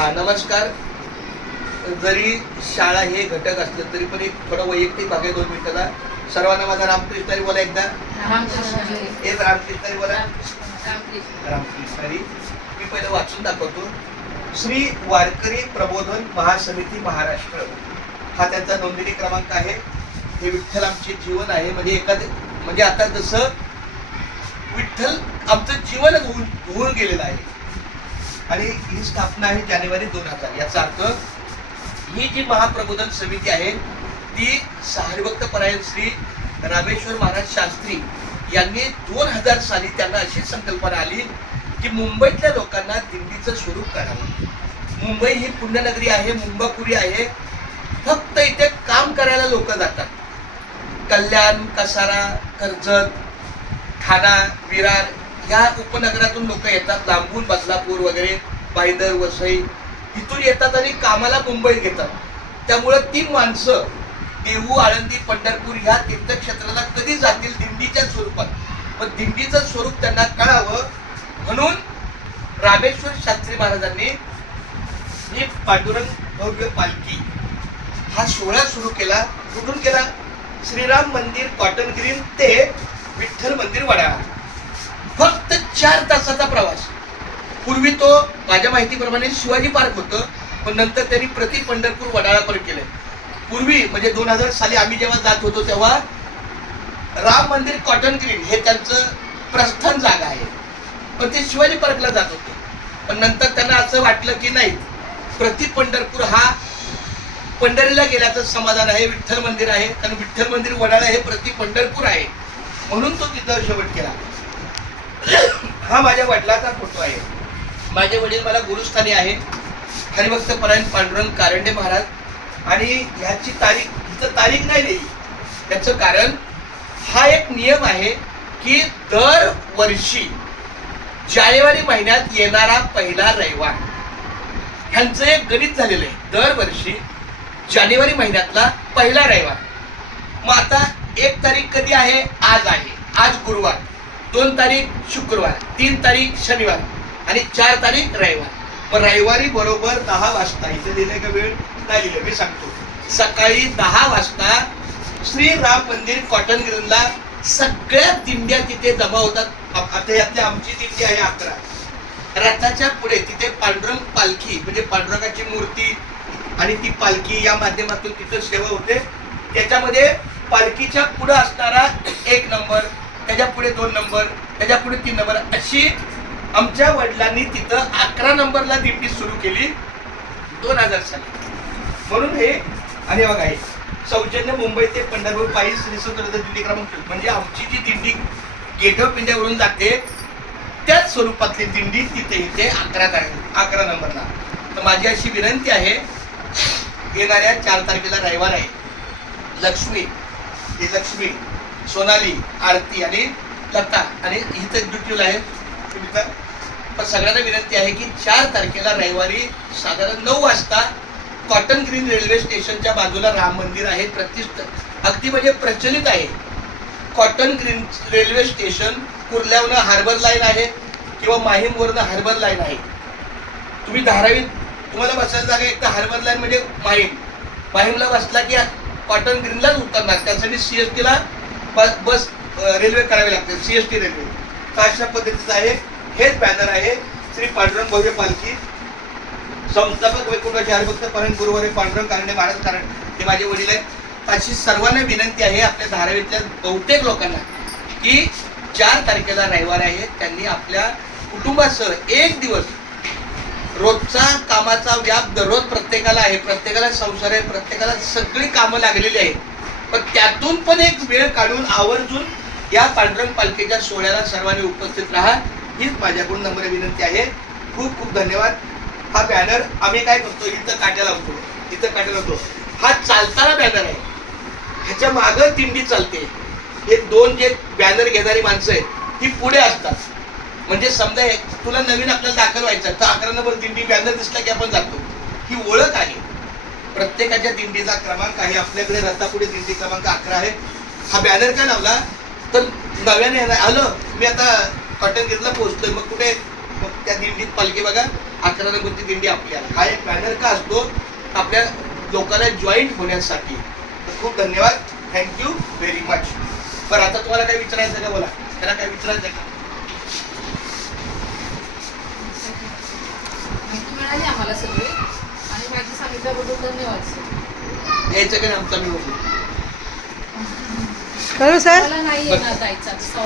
हा नमस्कार. जरी शाळा हे घटक असलं तरी पण एक थोडं वैयक्तिक भाग आहे 2 मिनिटाला. सर्वांना माझा रामकृष्ण हरी बोला एकदा. एक रामकृष्ण हरी बोला. रामकृष्ण हरी. मी पहिलं वाचून दाखवतो. श्री वारकरी प्रबोधन महासमिती महाराष्ट्र हा त्यांचा नोंदणी क्रमांक आहे. हे विठ्ठल आमचे जीवन आहे. म्हणजे आता जसं विठ्ठल आमचं जीवनच होऊन गेलेलं आहे. आणि ही स्थापना आहे जानेवारी 2000. याचा अर्थ ही जी महाप्रबोधन समिती आहे ती हरिभक्त परायण श्री रामेश्वर महाराज शास्त्री यांनी 2000 साली त्यांना अशी संकल्पना आली की मुंबईतल्या लोकांना दिंडीचं स्वरूप करावं. मुंबई ही पुण्यनगरी आहे, मुंबापुरी आहे. फक्त इथे काम करायला लोक जातात. कल्याण, कसारा, कर्जत, ठाणा, विरार या उपनगरातून लोक येतात. लांबून बदलापूर वगैरे, बायदर, वसई इथून येतात आणि कामाला मुंबईत घेतात. त्यामुळं ती माणसं देहू, आळंदी, पंढरपूर ह्या तीर्थक्षेत्राला कधी जातील दिंडीच्या स्वरूपात. पण दिंडीचं स्वरूप त्यांना कळावं म्हणून रामेश्वर शास्त्री महाराजांनी ही पांडुरंग भव्य पालखी हा सोहळा सुरू केला. कुठून केला? श्रीराम मंदिर कॉटन ग्रीन ते विठ्ठल मंदिर वडाळा. फक्त 4 तासाचा प्रवास. पूर्वी तो माझ्या माहितीप्रमाणे शिवाजी पार्क होतं, पण नंतर त्यांनी प्रति पंढरपूर वडाळापर्यंत केले. पूर्वी म्हणजे 2000 साली आम्ही जेव्हा जात होतो तेव्हा राम मंदिर कॉटन ग्रीन हे त्यांचं प्रस्थान जागा आहे, पण ते शिवाजी पार्कला जात होते. पण नंतर त्यांना असं वाटलं की नाही, प्रति पंढरपूर हा पंढरीला गेल्याचं समाधान आहे, विठ्ठल मंदिर आहे. कारण विठ्ठल मंदिर वडाळा हे प्रति पंढरपूर आहे म्हणून तो तिथं शेवट केला. हा माझ्या वडिलांचा फोटो आहे. माझे वडील मला गुरुस्थानी आहे, हरिभक्त परायण पांडुरंग कारंडे महाराज. आणि ह्याची तारीख नाही लिहिली. त्याचं कारण हा एक नियम आहे की दरवर्षी जानेवारी महिन्यात येणारा पहिला रविवार ह्यांचं एक गणित झालेलं आहे. दरवर्षी जानेवारी महिन्यातला पहिला रविवार. मग आता 1 तारीख कधी आहे? आज आहे. आज गुरुवार. 2 तारीख शुक्रवार, 3 तारीख शनिवार आणि 4 तारीख रविवार. मग रविवारी बरोबर 10 वाजता इथे लिहिलंय का? वेळ नाही लिहिलं, मी सांगतो. सकाळी 10 वाजता श्री राम मंदिर कॉटन ग्रीनला सगळ्या दिंड्या तिथे जमा होतात. आता यातली आमची दिंडी आहे 11. रथाच्या पुढे तिथे पांडुरंग पालखी म्हणजे पांडुरंगाची मूर्ती आणि ती पालखी या माध्यमातून तिथं सेवा होते. त्याच्यामध्ये पालखीच्या पुढे असणारा 1 नंबर, त्याच्या पुढे 2 नंबर, त्याच्या पुढे 3 नंबर अशी आमच्या वडिलांनी तिथं 11 नंबरला दिंडी सुरू केली 2000 साली. म्हणून हे आणि बघा हे सौजन्य मुंबई ते पंढरपूर पायी श्री संत दिंडी क्रमांक म्हणजे आमची जी दिंडी गेट ऑफ इंडियावरून जाते त्याच स्वरूपातली दिंडी तिथे इथे 11 नंबरला. तर माझी अशी विनंती आहे, येणाऱ्या 4 तारखेला रविवार आहे. लक्ष्मी, सोनाली, आरती आणि लता आणि इथं ड्युटीला आहे. पण सगळ्यांना विनंती आहे की 4 तारखेला रविवारी साधारण 9 वाजता कॉटन ग्रीन रेल्वे स्टेशनच्या बाजूला राम मंदिर आहे. प्रतिष्ठित अगदी म्हणजे प्रचलित आहे. कॉटन ग्रीन रेल्वे स्टेशन कुर्ल्यावरनं हार्बर लाईन आहे किंवा माहीमवरनं हार्बर लाईन आहे. तुम्ही धारावीत तुम्हाला बसायला जागा एक तर हार्बर लाईन म्हणजे माहीमला बसला की कॉटन ग्रीनलाच उतरणार. त्यासाठी CST बस रेल्वे करावी लागते, CST रेल्वे. तर अशा पद्धतीचं आहे. हेच बॅनर आहे. श्री पांडुरंग भव्य पालखी, संस्थापक वैकुंठाचे हरिभक्त परायण गुरुवारी पांडुरंग कारंडे महाराज कारण हे माझे वडील आहेत. अशी सर्वांना विनंती आहे आपल्या धारावीतल्या बहुतेक लोकांना की 4 तारखेला रविवार आहे. त्यांनी आपल्या कुटुंबासह 1 दिवस, रोजचा कामाचा व्याप दररोज प्रत्येकाला आहे, प्रत्येकाला संसार आहे, प्रत्येकाला सगळी कामं लागलेली आहेत. पण त्यातून पण एक वेळ काढून आवर्जून या पांडुरंग पालखीच्या सोहळ्याला सर्वांनी उपस्थित राहा हीच माझ्याकडून नम्र विनंती आहे. खूप खूप धन्यवाद. हा बॅनर आम्ही काय करतो, इथं काट्या लावतो. हा चालताना बॅनर आहे. ह्याच्या मागं दिंडी चालते. हे 2 जे बॅनर घेणारी माणसं आहेत ही पुढे असतात. म्हणजे समजा तुला नवीन आपल्याला दाखल व्हायचं तर 11 नंबर दिंडी बॅनर दिसला की आपण जातो. ही ओळख आहे. प्रत्येकाच्या दिंडीचा क्रमांक आहे. आपल्याकडे रथापुढे दिंडी क्रमांक 11 आहे. हा बॅनर काय लावला तर नव्याने आलं मी आता कॉटन ग्रीनला पोहोचलोय, मग कुठे मग त्या दिंडीत पालखी बघा 11 नंबरची दिंडी आपली आहे. हा एक बॅनर का असतो आपल्या लोकांना जॉईंट होण्यासाठी. खूप धन्यवाद, थँक्यू व्हेरी मच. बरं आता तुम्हाला काय विचारायचं का? बोला, त्याला काय विचारायचं का? माहिती मिळाली आम्हाला सगळी आणि माहिती सांगितल्याबद्दल धन्यवाद. यायचं का नाही आमचा मी बघू करू सर? मला नाही येणार जायचं